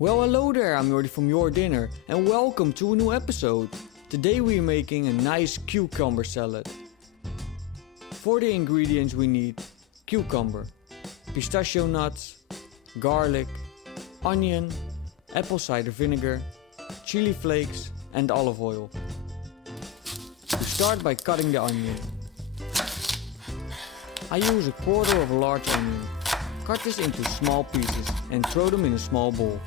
Well, hello there, I'm Jordi from JorDinner and welcome to a new episode. Today we are making a nice cucumber salad. For the ingredients we need cucumber, pistachio nuts, garlic, onion, apple cider vinegar, chili flakes and olive oil. We start by cutting the onion. I use a quarter of a large onion. Cut this into small pieces and throw them in a small bowl.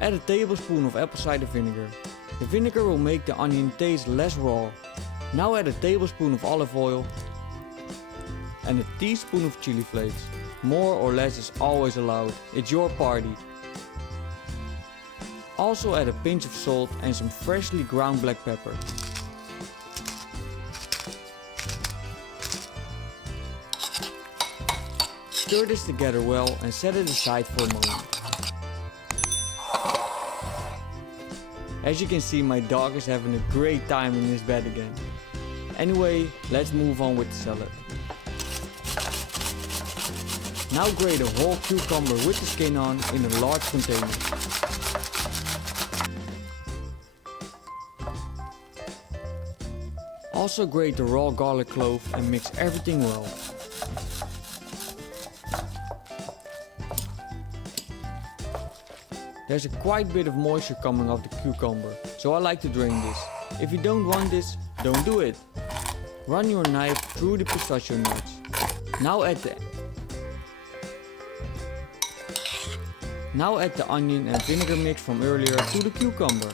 Add a tablespoon of apple cider vinegar. The vinegar will make the onion taste less raw. Now add a tablespoon of olive oil and a teaspoon of chili flakes. More or less is always allowed, it's your party. Also add a pinch of salt and some freshly ground black pepper. Stir this together well and set it aside for a moment. As you can see, my dog is having a great time in his bed again. Anyway, let's move on with the salad. Now grate a whole cucumber with the skin on in a large container. Also grate the raw garlic clove and mix everything well. There's a quite bit of moisture coming off the cucumber, so I like to drain this. If you don't want this, don't do it. Run your knife through the pistachio nuts. Now add the onion and vinegar mix from earlier to the cucumber.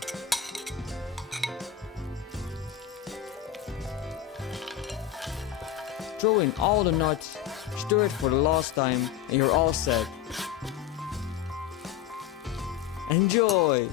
Throw in all the nuts, stir it for the last time and you're all set. Enjoy!